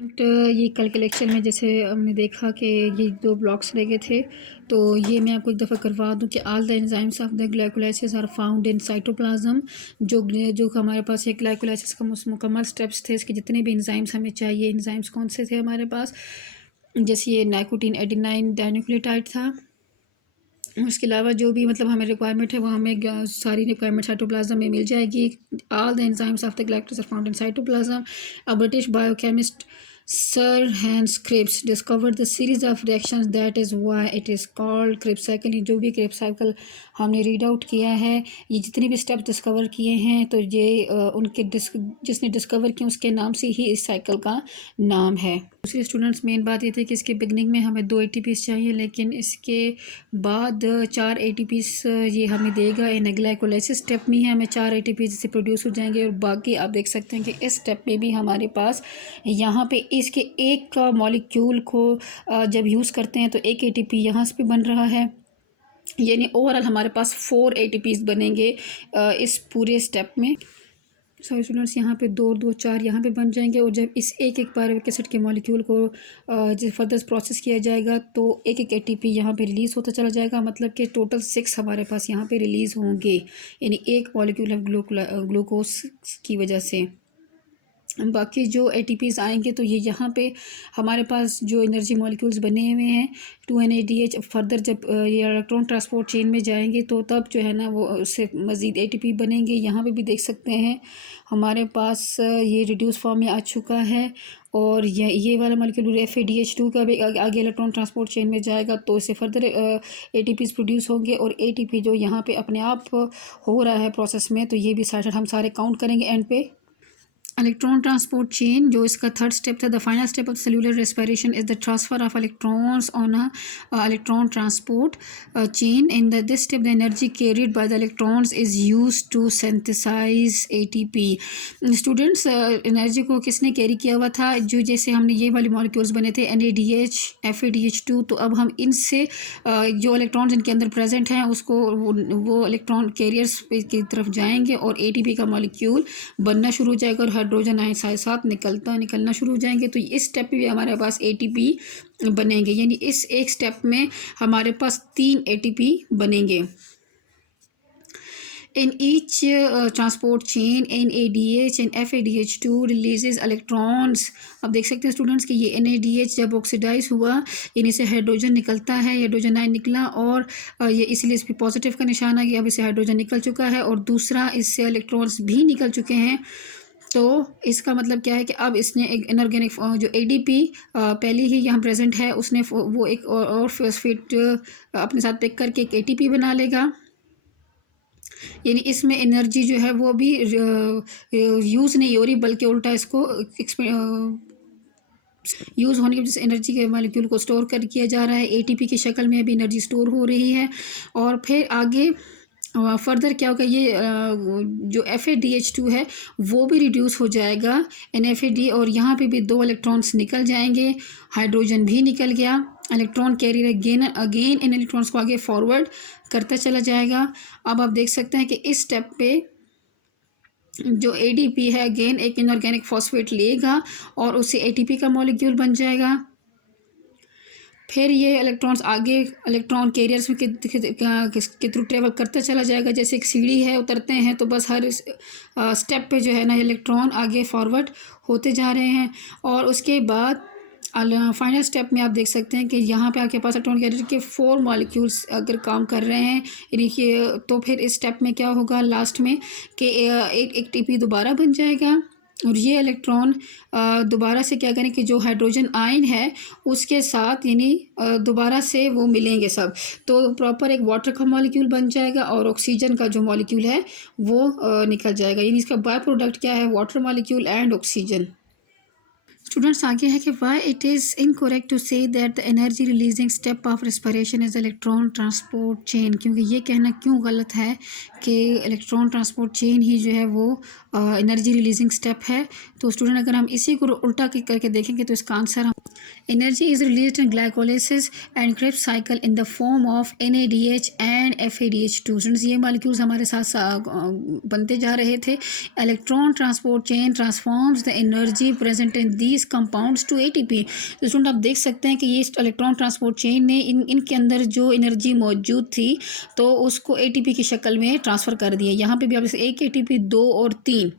But ये कल के लेक्चर में जैसे हमने देखा कि ये दो ब्लॉक्स रह गए थे, तो ये मैं आपको एक दफ़ा करवा दूं कि all the enzymes of the glycolysis are found in cytoplasm. जो हमारे पास एक ग्लाइकोलाइसिस का मुकम्मल स्टेप्स थे, इसके जितने भी एंजाइम्स हमें चाहिए, एंजाइम्स कौन से थे हमारे पास, जैसे ये नाइकोटीन एडेनाइन डाइन्यूक्लियोटाइड था। उसके अलावा जो भी मतलब हमें रिक्वायरमेंट है वो हमें सारी रिक्वायरमेंट साइटोप्लाज्म में मिल जाएगी। All the enzymes of the glycolysis are found in cytoplasm. A British biochemist sir Hans Krebs discovered the series of reactions that is why it is called Krebs cycle. ये जो भी Krebs cycle हमने read out किया है, ये जितने भी steps discover किए हैं, तो ये उनके जिसने डिस्कवर किया उसके नाम से ही इस साइकिल का नाम है। दूसरे स्टूडेंट्स मेन बात ये थी कि इसके बिगनिंग में हमें 2 ATPs चाहिए, लेकिन इसके बाद 4 ATPs ये हमें देगा। इन ग्लाइकोलाइसिस स्टेप में ही हमें 4 ATPs इससे प्रोड्यूस हो जाएंगे, और बाकी आप देख सकते हैं कि इस स्टेप में भी हमारे पास यहाँ पे इसके एक मॉलिक्यूल को जब यूज़ करते हैं तो एक ATP यहाँ से भी बन रहा है, यानी ओवरऑल हमारे पास 4 ATPs बनेंगे इस पूरे स्टेप में। सॉरी स्टूडेंट्स, यहाँ पे 2 2 4 यहाँ पे बन जाएंगे, और जब इस एक पायरुविक एसिड के मॉलिक्यूल को जब फर्दर प्रोसेस किया जाएगा तो एक एक ATP यहाँ पे रिलीज़ होता चला जाएगा। मतलब कि टोटल 6 हमारे पास यहाँ पे रिलीज़ होंगे, यानी एक मॉलिक्यूल है ग्लूकोज की वजह से। बाकी जो ATPs आएंगे तो ये यहाँ पे हमारे पास जो एनर्जी मॉलिक्यूल्स बने हुए हैं 2NADH, फर्दर जब ये इलेक्ट्रॉन ट्रांसपोर्ट चेन में जाएंगे तो तब जो है ना वो उससे मज़ीद ATP बनेंगे। यहाँ पे भी देख सकते हैं हमारे पास ये रिड्यूस फॉर्म में आ चुका है, और ये वाला मॉलिक्यूल FADH2 का भी आगे इलेक्ट्रॉन ट्रांसपोर्ट चेन में जाएगा तो इससे फर्दर ATPs प्रोड्यूस होंगे, और ATP जो यहाँ पे अपने आप हो रहा है प्रोसेस में, तो ये भी साथ हम सारे काउंट करेंगे एंड पे। इलेक्ट्रॉन ट्रांसपोर्ट चेन जो इसका थर्ड स्टेप था, the final step of cellular respiration is the transfer of electrons on a electron transport chain. In this step the energy carried by the electrons is used to synthesise ATP। Students, energy को किसने carry किया हुआ था? जो जैसे हमने ये वाले मॉलिक्यूल्स बने थे NADH FADH2, तो अब हम इनसे जो इलेक्ट्रॉन्स इनके अंदर प्रेजेंट हैं उसको वो इलेक्ट्रॉन कैरियर्स की तरफ जाएंगे और ATP का मॉलिक्यूल बनना शुरू हो जाएगा, और हाइड्रोजन आयन साथ साथ निकलना शुरू हो जाएंगे। तो इस स्टेप पे भी हमारे पास ATP बनेंगे, यानी इस एक स्टेप में हमारे पास 3 ATP बनेंगे। In each transport chain NADH and FADH2 releases electrons। अब देख सकते हैं स्टूडेंट्स कि ये NADH जब ऑक्सीडाइज हुआ यानी से हाइड्रोजन निकलता है, हाइड्रोजन आयन निकला, और ये इसलिए इस पर पॉजिटिव का निशान आ गया। अब इससे हाइड्रोजन निकल चुका है और दूसरा इससे इलेक्ट्रॉन्स भी निकल चुके हैं। तो इसका मतलब क्या है कि अब इसने एक इनऑर्गेनिक जो ADP पहले ही यहाँ प्रेजेंट है, उसने वो एक और फॉस्फेट अपने साथ पिक करके एक ATP बना लेगा, यानी इसमें एनर्जी जो है वो भी यूज़ नहीं हो रही, बल्कि उल्टा इसको यूज़ होने की वजह से एनर्जी के मॉलिक्यूल को स्टोर कर किया जा रहा है। ATP की शक्ल में भी एनर्जी स्टोर हो रही है, और फिर आगे फर्दर क्या होगा, ये जो FADH2 है वो भी रिड्यूस हो जाएगा NFAD, और यहाँ पे भी 2 इलेक्ट्रॉन्स निकल जाएंगे, हाइड्रोजन भी निकल गया। Electron carrier again in electrons को आगे फॉरवर्ड करता चला जाएगा। अब आप देख सकते हैं कि इस स्टेप पे जो ADP है अगेन एक इनऑर्गेनिक फॉस्फेट लेगा और उससे ATP का मॉलिक्यूल बन जाएगा। फिर ये इलेक्ट्रॉन्स आगे इलेक्ट्रॉन कैरियर्स में के थ्रू ट्रेवल करता चला जाएगा। जैसे एक सीढ़ी है, उतरते हैं तो बस हर स्टेप पे जो है ना इलेक्ट्रॉन आगे फॉरवर्ड होते जा रहे हैं, और उसके बाद फाइनल स्टेप में आप देख सकते हैं कि यहाँ पे आपके पास इलेक्ट्रॉन कैरियर के 4 मॉलिक्यूल्स अगर काम कर रहे हैं, यानी कि तो फिर इस स्टेप में क्या होगा लास्ट में कि एक ATP दोबारा बन जाएगा, और ये इलेक्ट्रॉन दोबारा से क्या करें कि जो हाइड्रोजन आयन है उसके साथ यानी दोबारा से वो मिलेंगे सब, तो प्रॉपर एक वाटर का मॉलिक्यूल बन जाएगा, और ऑक्सीजन का जो मॉलिक्यूल है वो निकल जाएगा, यानी इसका बाय प्रोडक्ट क्या है, water molecule and oxygen. Students, आगे है कि why it is incorrect to say that the energy releasing step of respiration is electron transport chain. क्योंकि ये कहना क्यों गलत है कि इलेक्ट्रॉन ट्रांसपोर्ट चेन ही जो है वो एनर्जी रिलीजिंग स्टेप है। तो स्टूडेंट, अगर हम इसी को उल्टा करके देखेंगे तो इसका आंसर हम energy is released in glycolysis and Krebs cycle in the form of NADH and FADH2। Students, ये मॉलिक्यूल्स हमारे साथ बनते जा रहे थे। Electron transport chain transforms the energy present in these compounds to ATP. तो स्टूडेंट आप देख सकते हैं कि ये इलेक्ट्रॉन ट्रांसपोर्ट चेन ने इनके अंदर जो एनर्जी मौजूद थी तो उसको एटीपी की शक्ल में ट्रांसफ़र कर दिया। यहाँ पे भी आप जैसे एक एटीपी, 2 और 3,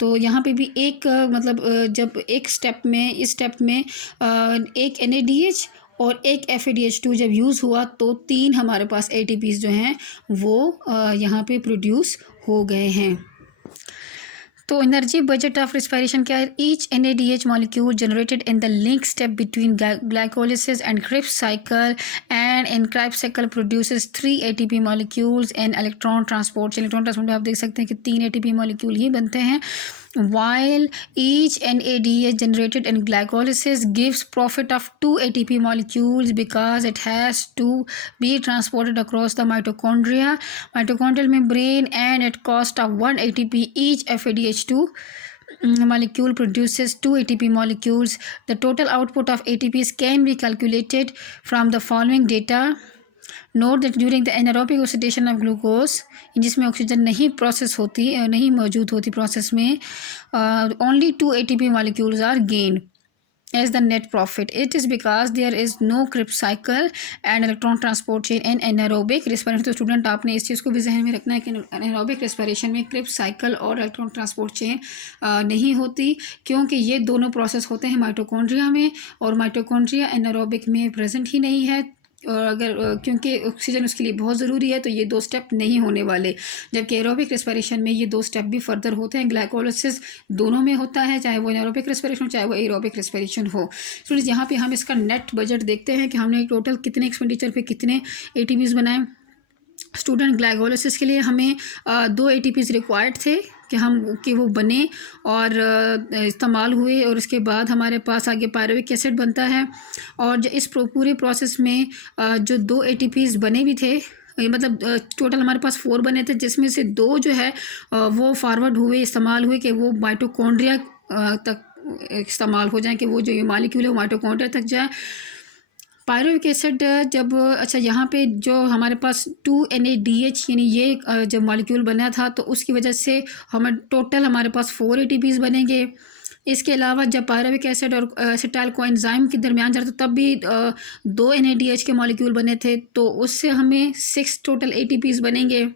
तो यहाँ पे भी एक मतलब जब एक स्टेप में, इस स्टेप में एक NADH और एक FADH2 जब यूज़ हुआ तो 3 हमारे पास ATPs जो हैं वो यहाँ पे प्रोड्यूस हो गए हैं। तो एनर्जी बजट ऑफ रेस्पिरेशन क्या है? Each NADH molecule generated in the link step between glycolysis and Krebs cycle and in Krebs cycle produces 3 ATP molecules and electron transport. Electron transport में आप देख सकते हैं कि 3 ATP मॉलिक्यूल ही बनते हैं। While each NADH generated in glycolysis gives profit of 2 ATP molecules because it has to be transported across the mitochondrial membrane and at cost of 1 ATP each FADH2 molecule produces 2 ATP molecules. The total output of ATPs can be calculated from the following data. Note that during the anaerobic oxidation of glucose, जिसमें oxygen नहीं process होती, नहीं मौजूद होती process में, only 2 ATP molecules are gained as the net profit. It is because there is no Krebs cycle and electron transport chain in anaerobic respiration. तो student आपने इस चीज़ को भी जहन में रखना है कि anaerobic respiration में Krebs cycle और electron transport chain नहीं होती, क्योंकि ये दोनों प्रोसेस होते हैं माइटोकॉन्ड्रिया में और माइटोकॉन्ड्रिया anaerobic में प्रेजेंट ही नहीं है। और अगर क्योंकि ऑक्सीजन उसके लिए बहुत ज़रूरी है तो ये 2 स्टेप नहीं होने वाले, जबकि एरोबिक रेस्पिरेशन में ये 2 स्टेप भी फर्दर होते हैं। ग्लाइकोलिसिस दोनों में होता है, चाहे वो एरोबिक रेस्पिरेशन हो चाहे वो एरोबिक रेस्पिरेशन हो। स्टूडेंट्स यहाँ पे हम इसका नेट बजट देखते हैं कि हमने टोटल कितने एक्सपेंडिचर पे कितने ATPs बनाए। स्टूडेंट ग्लाइकोलिसिस के लिए हमें 2 ATPs रिक्वायर्ड थे कि वो बने और इस्तेमाल हुए, और उसके बाद हमारे पास आगे पायरुविक एसिड बनता है। और इस पूरे प्रोसेस में जो 2 ATPs बने भी थे, मतलब टोटल हमारे पास 4 बने थे, जिसमें से 2 जो है वो फॉरवर्ड हुए, इस्तेमाल हुए कि वो माइटोकॉन्ड्रिया तक इस्तेमाल हो जाए, कि वो जो ये मॉलिक्यूल है वो माइटोकॉन्ड्रिया तक जाए। पायरुविक एसिड जब अच्छा यहाँ पे जो हमारे पास 2 NADH यानी ये जब मॉलिक्यूल बना था तो उसकी वजह से हमें टोटल हमारे पास 4 ATPs बनेंगे। इसके अलावा जब पायरुविक एसिड और एसिटाइल कोएंजाइम के दरमियान जा रहा था तब भी 2 NADH के मॉलिक्यूल बने थे, तो उससे हमें 6 टोटल ATPs बनेंगे।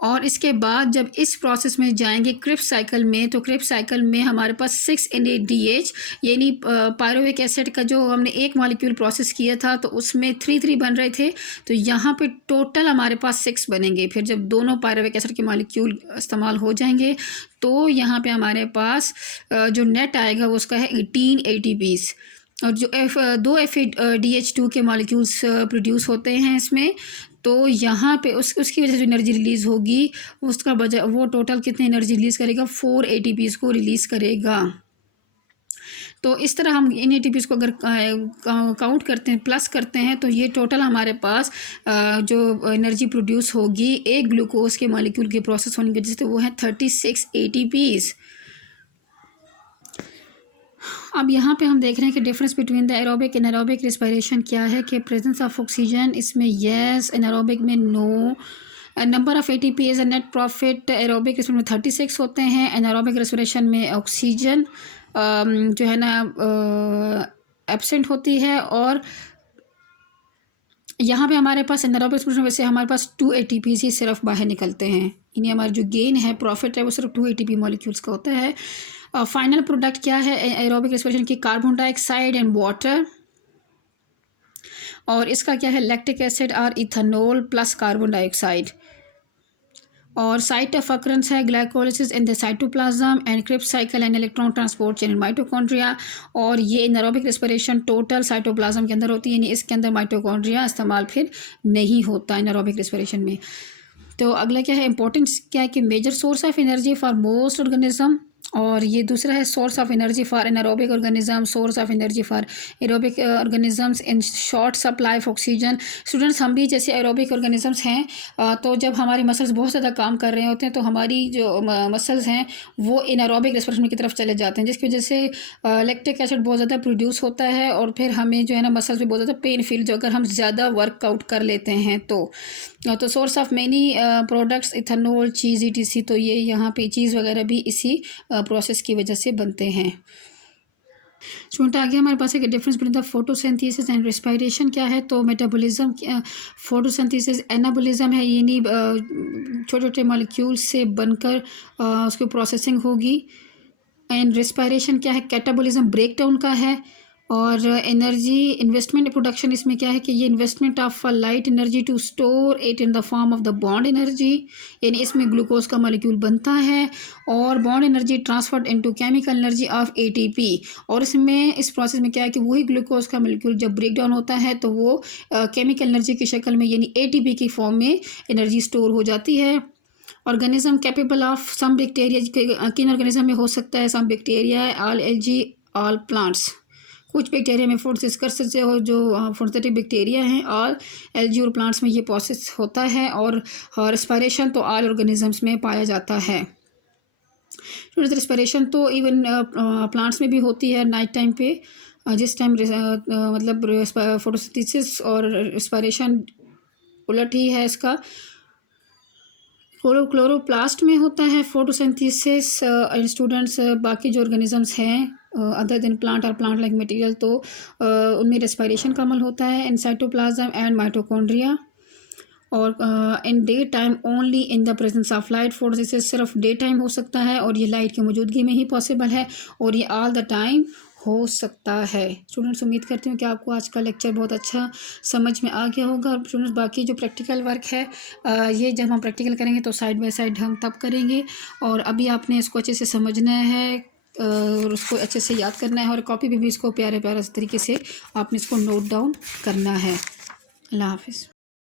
और इसके बाद जब इस प्रोसेस में जाएंगे क्रिप्स साइकिल में, तो क्रिप्स साइकिल में हमारे पास 6 NADH यानी पायरुविक एसिड का जो हमने एक मॉलिक्यूल प्रोसेस किया था तो उसमें 3 बन रहे थे, तो यहाँ पे टोटल हमारे पास 6 बनेंगे। फिर जब दोनों पायरुविक एसिड के मॉलिक्यूल इस्तेमाल हो जाएंगे तो यहाँ पे हमारे पास जो नेट आएगा वो उसका है 18 ATPs। और जो 2 FADH2 के मॉलिक्यूल्स प्रोड्यूस होते हैं इसमें, तो यहाँ पे उसकी वजह से जो एनर्जी रिलीज़ होगी उसका बजा वो टोटल कितनी एनर्जी रिलीज़ करेगा, 4 ATPs को रिलीज़ करेगा। तो इस तरह हम इन ATPs को अगर काउंट करते हैं, प्लस करते हैं, तो ये टोटल हमारे पास जो एनर्जी प्रोड्यूस होगी एक ग्लूकोज के मॉलिक्यूल के प्रोसेस होने की वजह से वो है 36 ATPs। अब यहाँ पे हम देख रहे हैं कि difference between the aerobic and anaerobic respiration क्या है, कि प्रेजेंस ऑफ ऑक्सीजन इसमें येस, एनारोबिक में no. Number of ATP as a net profit, aerobic respiration में 36 होते हैं, एनारोबिक रेस्पिरेशन में ऑक्सीजन जो है ना एब्सेंट होती है। और यहाँ पे हमारे पास एनारोबिक रेस्पिरेशन वैसे हमारे पास 2 ATPs ही सिर्फ बाहर निकलते हैं, यानी हमारा जो गेन है, प्रॉफिट है, वो सिर्फ 2 ATP मॉलिक्यूल्स का होता है। फाइनल प्रोडक्ट क्या है एरोबिक रेस्पिरेशन की, कार्बन डाइऑक्साइड एंड वाटर। और इसका क्या है, लैक्टिक एसिड और इथेनॉल प्लस कार्बन डाइऑक्साइड। और साइट ऑफ अकरेंस है glycolysis in the cytoplasm and Krebs cycle and electron transport chain in mitochondria. और ये एनारोबिक रेस्पिरेशन टोटल साइटोप्लाज्म के अंदर होती है, यानी इसके अंदर माइटोकॉन्ड्रिया इस्तेमाल फिर नहीं होता एनारोबिक रेस्पिरेशन में। तो अगला क्या है, इंपॉर्टेंस क्या है कि major source of energy for most organism, और ये दूसरा है source of energy for anaerobic organism, source of energy for aerobic organisms in short supply of oxygen. Students हम भी जैसे एरोबिक ऑर्गेनिजम्स हैं, तो जब हमारी मसल्स बहुत ज़्यादा काम कर रहे होते हैं तो हमारी जो मसल्स हैं वो एनारोबिक रेस्पिरेशन की तरफ चले जाते हैं, जिसकी वजह से लैक्टिक एसिड बहुत ज़्यादा प्रोड्यूस होता है और फिर हमें जो है ना मसल्स में बहुत ज़्यादा पेन फील जो अगर हम ज़्यादा वर्कआउट कर लेते हैं तो source of many products ethanol, cheese, ETC, तो ये यहाँ पे चीज़ वगैरह भी इसी प्रोसेस की वजह से बनते हैं। स्टूडेंट आगे हमारे पास एक difference between the photosynthesis and respiration क्या है। तो मेटाबॉलिज्म, फोटोसिंथेसिस एनाबॉलिज्म है, यानी छोटे छोटे मॉलिक्यूल्स से बनकर उसकी प्रोसेसिंग होगी। एंड रेस्पिरेशन क्या है, कैटाबॉलिज्म ब्रेकडाउन का है। और एनर्जी इन्वेस्टमेंट प्रोडक्शन इसमें क्या है कि ये investment of light energy to store it in the form of the bond energy, यानी इसमें ग्लूकोज का मॉलिक्यूल बनता है और bond energy transferred into chemical energy of ATP. और इसमें इस प्रोसेस में क्या है कि वही ग्लूकोज का मॉलिक्यूल जब ब्रेक डाउन होता है तो वो केमिकल एनर्जी की शक्ल में यानी एटीपी की फॉर्म में एनर्जी स्टोर हो जाती है। Organism capable of some bacteria, किन ऑर्गेनिज्म में हो सकता है, some bacteria, all algae, all plants. कुछ बैक्टीरिया में फोटोसिस कर सकते हो जो फोटोसिटिक बैक्टीरिया हैं। ऑल एल्गी और प्लांट्स में ये प्रोसेस होता है। और रेस्पिरेशन तो ऑल ऑर्गेनिजम्स में पाया जाता है। रेस्पिरेशन तो इवन प्लांट्स में भी होती है नाइट टाइम पे, जिस टाइम मतलब फोटोसिंथेसिस और रेस्पिरेशन उलट ही है इसका। क्लोरोप्लास्ट में होता है फोटोसिंथेसिस। स्टूडेंट्स बाकी जो ऑर्गेनिजम्स हैं अदर देन प्लांट और प्लांट लाइक मटेरियल, तो उनमें रेस्पिरेशन का अमल होता है इन साइटोप्लाज्म एंड माइटोकॉन्ड्रिया। और in day time only in the presence of light. Photosynthesis सिर्फ डे टाइम हो सकता है और ये लाइट की मौजूदगी में ही पॉसिबल है, और ये ऑल द टाइम हो सकता है। स्टूडेंट्स उम्मीद करती हूँ कि आपको आज का लेक्चर बहुत अच्छा समझ में आ गया होगा। और स्टूडेंट्स बाकी जो प्रैक्टिकल वर्क है ये जब हम प्रैक्टिकल करेंगे तो साइड बाय साइड हम तब करेंगे, और अभी आपने इसको अच्छे से समझना है और उसको अच्छे से याद करना है, और कॉपी पे भी इसको प्यारे प्यारे तरीके से आपने इसको नोट डाउन करना है। अल्लाह हाफिज़।